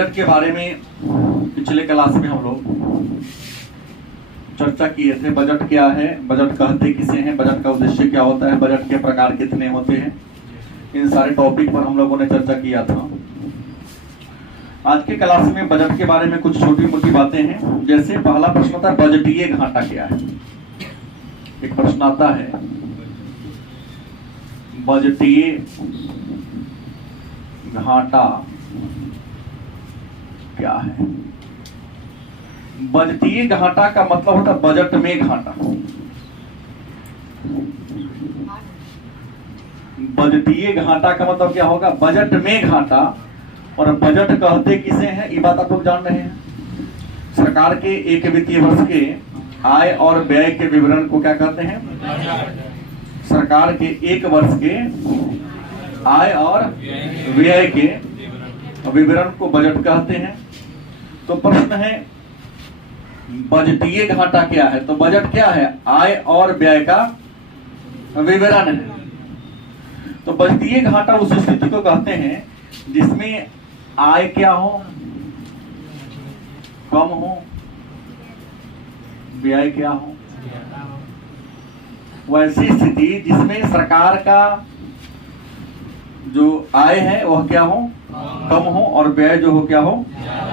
Budget के बारे में पिछले क्लास में हम लोग चर्चा किए थे। बजट क्या है, बजट कहते किसे हैं, बजट का उद्देश्य क्या होता है, बजट के प्रकार कितने होते हैं, इन सारे टॉपिक पर हम लोगों ने चर्चा किया था। आज के क्लास में बजट के बारे में कुछ छोटी मोटी बातें हैं। जैसे पहला प्रश्न था बजटीय घाटा क्या है। एक प्रश्न आता है बजटीय घाटा क्या है। बजटीय घाटा का मतलब होता है बजट में घाटा। बजटीय घाटा का मतलब क्या होगा, बजट में घाटा। और बजट कहते किसे हैं, ये बात आप लोग जान रहे हैं। सरकार के एक वित्तीय वर्ष के आय और व्यय के विवरण को क्या कहते हैं। सरकार के एक वर्ष के आय और व्यय के विवरण को बजट कहते हैं। तो प्रश्न है बजटीय घाटा क्या है। तो बजट क्या है, आय और व्यय का विवरण है। तो बजटीय घाटा उस स्थिति को कहते हैं जिसमें आय क्या हो, कम हो, व्यय क्या हो। वैसी स्थिति जिसमें सरकार का जो आय है वह क्या हो, कम हो, और व्यय जो हो क्या हो,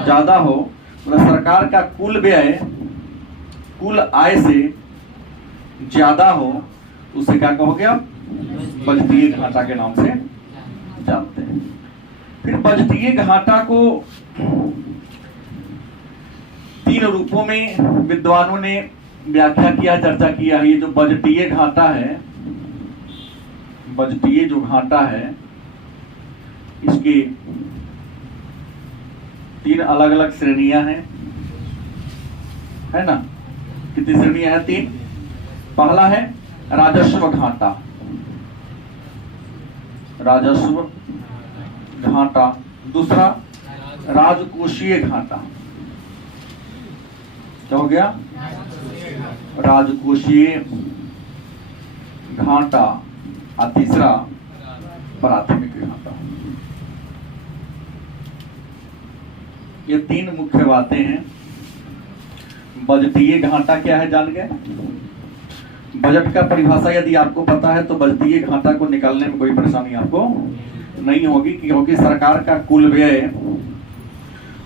ज्यादा हो। मतलब सरकार का कुल व्यय कुल आय से ज्यादा हो, उसे क्या कहोगे आप, बजटीय घाटा के नाम से जानते हैं। फिर बजटीय घाटा को तीन रूपों में विद्वानों ने व्याख्या किया, चर्चा किया है। ये जो बजटीय घाटा है, बजटीय जो घाटा है, इसकी तीन अलग अलग श्रेणियां हैं, है ना। कितनी श्रेणियां हैं, तीन। पहला है राजस्व घाटा, राजस्व घाटा। दूसरा राजकोषीय घाटा, क्या हो गया, राजकोषीय घाटा। और तीसरा प्राथमिक घाटा। ये तीन मुख्य बातें हैं। बजटीय घाटा क्या है जान गए। बजट का परिभाषा यदि आपको पता है तो बजटीय घाटा को निकालने में कोई परेशानी आपको नहीं होगी, क्योंकि सरकार का कुल व्यय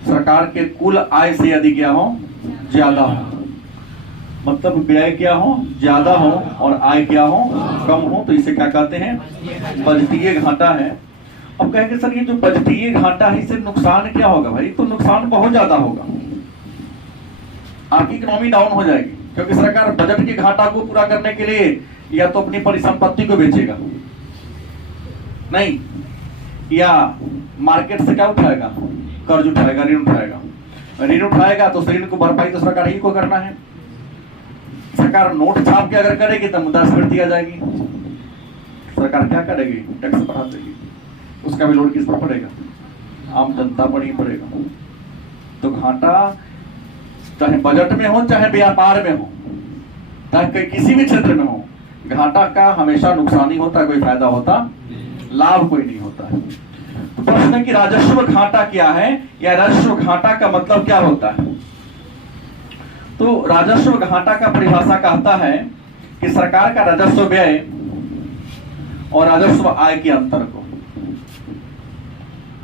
सरकार के कुल आय से यदि क्या हो, ज्यादा हो। मतलब व्यय क्या हो, ज्यादा हो, और आय क्या हो, कम हो, तो इसे क्या कहते हैं, बजटीय घाटा है। अब कहेंगे सर ये जो बजटीय घाटा है इससे नुकसान क्या होगा। भाई तो नुकसान बहुत ज्यादा होगा, आपकी इकोनॉमी डाउन हो जाएगी। क्योंकि सरकार बजट के घाटा को पूरा करने के लिए या तो अपनी परिसंपत्ति को बेचेगा, नहीं, या मार्केट से क्या उठाएगा, कर्ज उठाएगा, ऋण उठाएगा। ऋण उठाएगा तो ऋण को भरपाई तो सरकार ही को करना है। सरकार नोट छाप के अगर करेगी तो मुद्रास्फीति आ जाएगी। सरकार क्या करेगी, टैक्स बढ़ा देगी। उसका भी लोड किस पर पड़ेगा, आम जनता पर ही पड़ेगा। तो घाटा चाहे बजट में हो, चाहे व्यापार में हो, चाहे किसी भी क्षेत्र में हो, घाटा का हमेशा नुकसान ही होता है, कोई फायदा होता, लाभ कोई नहीं होता है। तो प्रश्न है कि राजस्व घाटा क्या है, या राजस्व घाटा का मतलब क्या होता है। तो राजस्व घाटा का परिभाषा कहता है कि सरकार का राजस्व व्यय और राजस्व आय के अंतर को,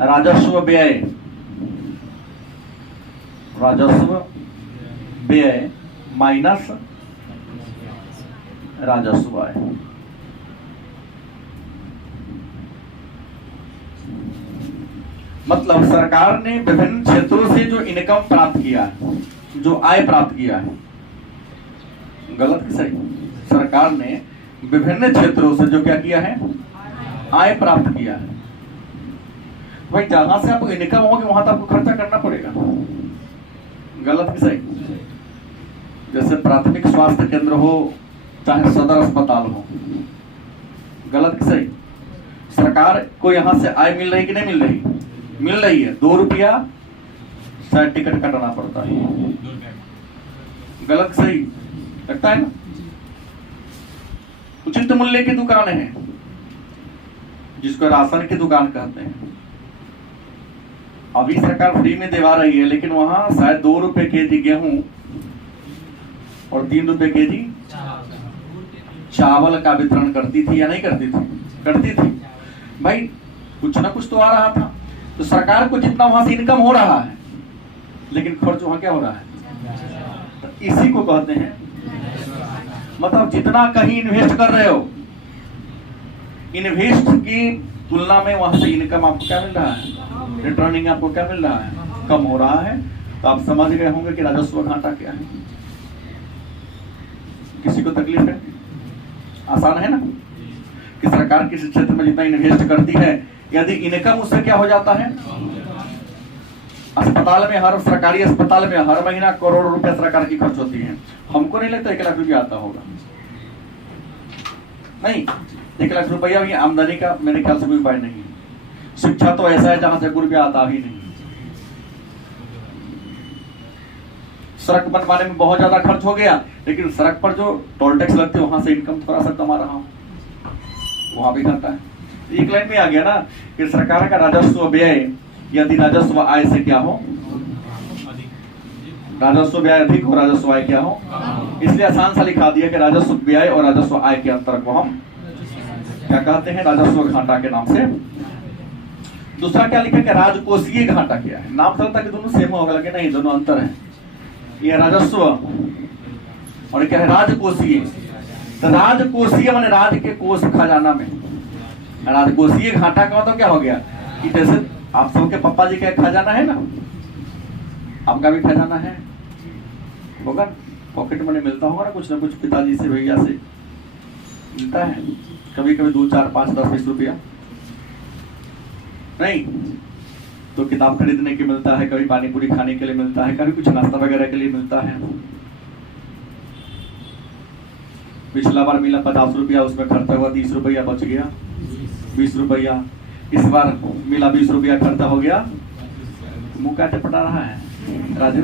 राजस्व व्यय, राजस्व व्यय माइनस राजस्व आय। मतलब सरकार ने विभिन्न क्षेत्रों से जो इनकम प्राप्त किया है, जो आय प्राप्त किया है, गलत कि सही, सरकार ने विभिन्न क्षेत्रों से जो क्या किया है, आय प्राप्त किया है। भाई जहां से आपको इनकम होगी वहां तो आपको खर्चा करना पड़ेगा, गलत कि सही। जैसे प्राथमिक स्वास्थ्य केंद्र हो, चाहे सदर अस्पताल हो, गलत कि सही। सरकार को यहां से आय मिल रही कि नहीं मिल रही, मिल रही है। 2 रुपया शायद टिकट कटाना पड़ता है, गलत सही लगता है ना। उचित मूल्य की दुकान है जिसको राशन की दुकान कहते हैं, अभी सरकार फ्री में दिवा रही है, लेकिन वहां शायद 2 रुपए केजी गेहूं और 3 रुपए केजी चावल का वितरण करती थी या नहीं करती थी? करती थी। भाई कुछ ना कुछ तो आ रहा था, तो सरकार को जितना वहां से इनकम हो रहा है, लेकिन खर्च वहां क्या हो रहा है? तो इसी को कहते हैं, मतलब जितना कहीं इन्वेस्ट कर रहे हो, इन्वेस्ट की तुलना में वहां से इनकम आपको क्या मिल रहा है? रिटर्निंग आपको क्या मिल रहा है? कम हो रहा है। तो आप समझ गए होंगे कि राजस्व घाटा क्या है। किसी को तकलीफ है? आसान है ना कि सरकार किसी क्षेत्र में जितना इन्वेस्ट करती है, यदि इनकम उससे क्या हो जाता है? अस्पताल में, हर सरकारी अस्पताल में हर महीना करोड़ों रुपए सरकार की खर्च होती है। हमको नहीं लगता 1 लाख रुपया आता होगा। नहीं, 1 लाख रुपया भी आमदनी का मेरे ख्याल से कोई उपाय नहीं है। शिक्षा तो ऐसा है जहां से 1 रुपया आता ही नहीं। सड़क बनवाने में बहुत ज्यादा खर्च हो गया, लेकिन सड़क पर जो टोल टैक्स लगते हैं वहां से इनकम थोड़ा सा कमा रहा हूं, वहां भी घाटा है। एक लाइन में आ गया ना कि सरकार का राजस्व व्यय यदि राजस्व आय से क्या हो? राजस्व व्यय अधिक हो, राजस्व आय क्या हो? इसलिए आसान सा लिखा दिया कि राजस्व व्यय और राजस्व आय के अंतर को हम क्या कहते हैं? राजस्व घाटा के नाम से। दूसरा क्या लिखा कि राजकोषीय घाटा क्या है? नाम चलता कि दोनों सेम होगा, लेकिन नहीं, दोनों अंतर है। ये राजस्व और क्या है? राजकोषीय। तो राजकोषीय माने राज के कोष खजाना में, राजकोषीय घाटा का मतलब क्या हो गया कि जैसे आप सबके पापा जी का खजाना है ना, आपका भी खजाना है होगा, पॉकेट मनी मिलता होगा ना कुछ पिताजी से, भैया से मिलता है, कभी कभी 2, 4, 5, 10, 20 रुपया नहीं तो किताब खरीदने के मिलता है, कभी पानी पूरी खाने के लिए मिलता है, कभी कुछ नाश्ता वगैरह के लिए मिलता है। पिछला बार मिला 50 रुपया, उसमें खर्चा हुआ 30 रुपया, बच गया 20 रुपया। इस बार मिला 20 रुपया, खर्चा हो गया। मुंह क्या चपटा रहा है राजू?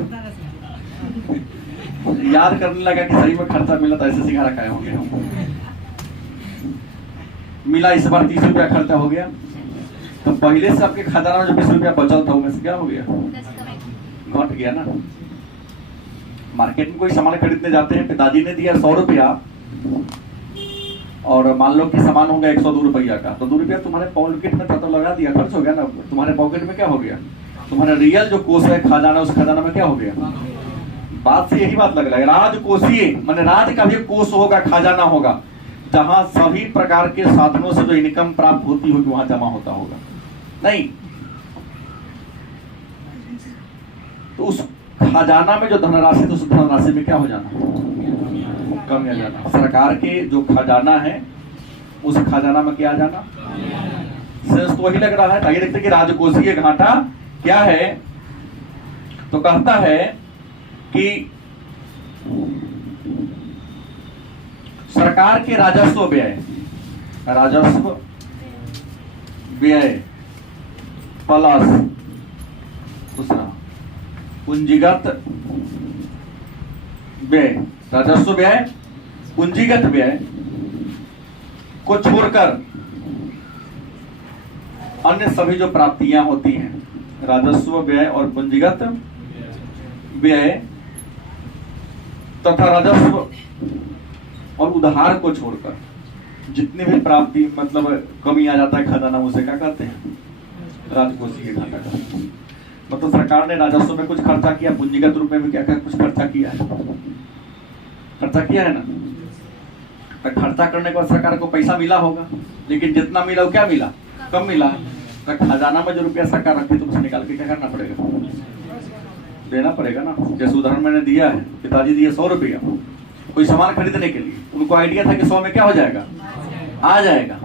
याद करने लगा कि सही में खर्चा मिला तो ऐसे सिखा रखा है, हो गया मिला इस बार 30 रुपया खर्चा हो गया। तो पहले से आपके खजाना में जो 20 रुपया बचा था उनमें से क्या हो गया? घट गया ना। मार्केट में कोई सामान खरीदने जाते हैं, पिताजी ने दिया 100 रुपया और मान लो कि सामान होगा 102 रुपया का, तो 2 रुपया तुम्हारे पॉकेट में था तो लगा दिया, खर्च हो गया ना। तुम्हारे पॉकेट में क्या हो गया? तुम्हारा रियल जो कोष है खजाना, उस खजाना में क्या हो गया? बात से यही बात लग रहा है। राजकोषीय माने राज का भी कोष होगा, खजाना होगा, जहां सभी प्रकार के साधनों से जो इनकम प्राप्त होती होगी वहां जमा होता होगा। नहीं तो उस खजाना में जो धनराशि, तो उस धनराशि में क्या हो जाना? कम आ जाना। सरकार के जो खजाना है उस खजाना में क्या आ जाना? सेंस तो वही लग रहा है। आइए देखते हैं कि राजकोषीय घाटा क्या है। तो कहता है कि सरकार के राजस्व व्यय प्लस दूसरा पूंजीगत व्यय, राजस्व व्यय पूंजीगत व्यय को छोड़कर अन्य सभी जो प्राप्तियां होती हैं, राजस्व व्यय और पूंजीगत व्यय तथा राजस्व और उधार को छोड़कर जितनी भी प्राप्ति, मतलब कमी आ जाता है खजाना, उसे क्या कहते हैं? राजकोषीय घाटा कहते हैं। मतलब सरकार ने राजस्व में कुछ खर्चा किया, पूंजीगत रूप में भी क्या कुछ खर्चा किया है, खर्चा किया है ना। तो खर्चा करने के बाद सरकार को पैसा मिला होगा, लेकिन जितना मिला वो क्या मिला? कम मिला। तो खजाना में जो रुपया सरकार रखी तो उसे निकाल के क्या करना पड़ेगा? देना पड़ेगा ना। जैसे उदाहरण मैंने दिया है, पिताजी दिए 100 रुपया कोई सामान खरीदने के लिए, उनको आइडिया था कि 100 में क्या हो जाएगा? आ जाएगा।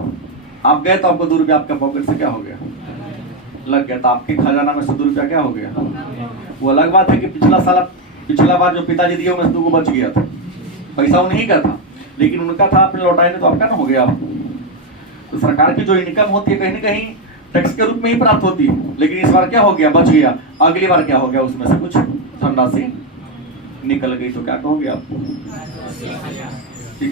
आप गए तो आपको 2 रुपया आपके पॉकेट से क्या हो गया? लग गया। तो आपके खजाना में से 2 रुपया क्या हो गया? वो अलग बात है कि पिछला बार जो पिताजी दिए उनमें से 2 बच गया था, पैसा उन्हीं का था, लेकिन उनका था, आपने लौटाए तो आपका ना हो गया। तो सरकार की जो इनकम होती है कहीं ना कहीं टैक्स के रूप में ही प्राप्त होती है, लेकिन इस बार क्या हो गया? बच गया। अगली बार क्या हो गया? उसमें से कुछ धनराशि निकल गई। तो क्या कहोगे आप?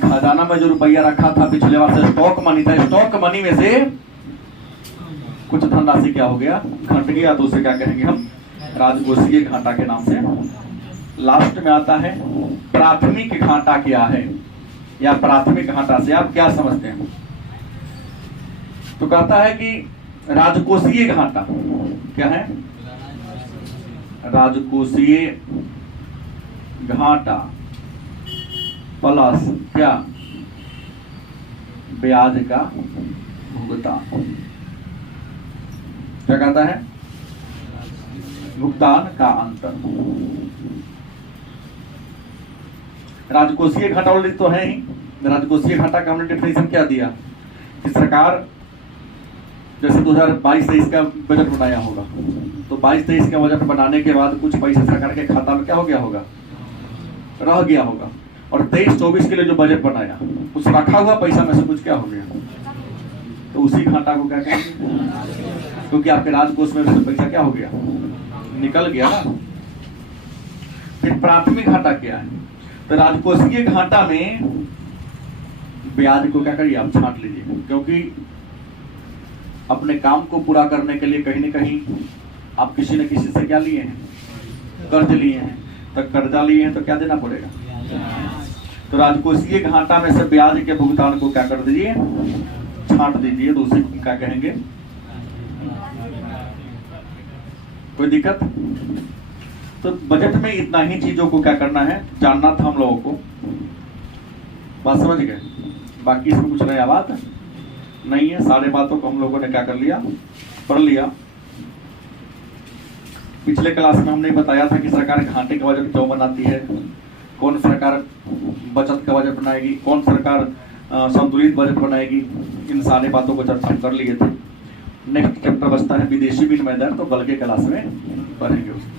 खजाना में जो रुपया रखा था पिछले बार से स्टॉक मनी था, स्टॉक मनी में से कुछ धनराशि क्या हो गया, घट गया, तो उसे क्या कहेंगे हम, राजकोषीय घाटा के नाम से। लास्ट में आता है प्राथमिक घाटा क्या है, या प्राथमिक घाटा से आप क्या समझते हैं। तो कहता है कि राजकोषीय घाटा क्या है, राजकोषीय घाटा प्लस क्या, ब्याज का भुगतान। क्या कहता है, भुगतान का अंतर। राजकोषीय घाटा ऑलरेडी तो है ही। राजकोषीय घाटा का हमने डेफिनेशन क्या दिया कि सरकार जैसे 2022-23 का बजट बनाया होगा, तो 22-23 का बजट बनाने के बाद कुछ पैसा सरकार के खाता में क्या हो गया होगा, रह गया होगा, और 23-24 के लिए जो बजट बनाया उस रखा हुआ पैसा में से कुछ क्या हो गया, तो उसी घाटा को क्या कहेंगे, क्योंकि आपके राजकोष में से पैसा क्या हो गया, निकल गया ना। फिर प्राथमिक घाटा क्या है, तो राजकोषीय घाटा में ब्याज को क्या करिए आप छांट लीजिए, क्योंकि अपने काम को पूरा करने के लिए कहीं न कहीं आप किसी न किसी से क्या लिए हैं, कर्ज लिए हैं, तो कर्जा लिए हैं तो क्या देना पड़ेगा। तो राजकोषीय घाटा में से ब्याज के भुगतान को क्या कर दीजिए, छांट दीजिए, तो उसी को क्या कहेंगे, कोई दिक्कत। तो बजट में इतना ही चीजों को क्या करना है, जानना था हम लोगों को, बात समझ गए। बाकी इसमें कुछ नया बात नहीं है, सारे बातों को हम लोगों ने क्या कर लिया, पढ़ लिया। पिछले क्लास में हमने बताया था कि सरकार घाटे का बजट क्यों बनाती है, कौन सरकार बचत का बजट बनाएगी, कौन सरकार संतुलित बजट बनाएगी, इन सारी बातों को चर्चा कर लिए थे। नेक्स्ट चैप्टर बचता है विदेशी विनिमय दर, तो बल्कि क्लास में पढ़ेंगे उसको।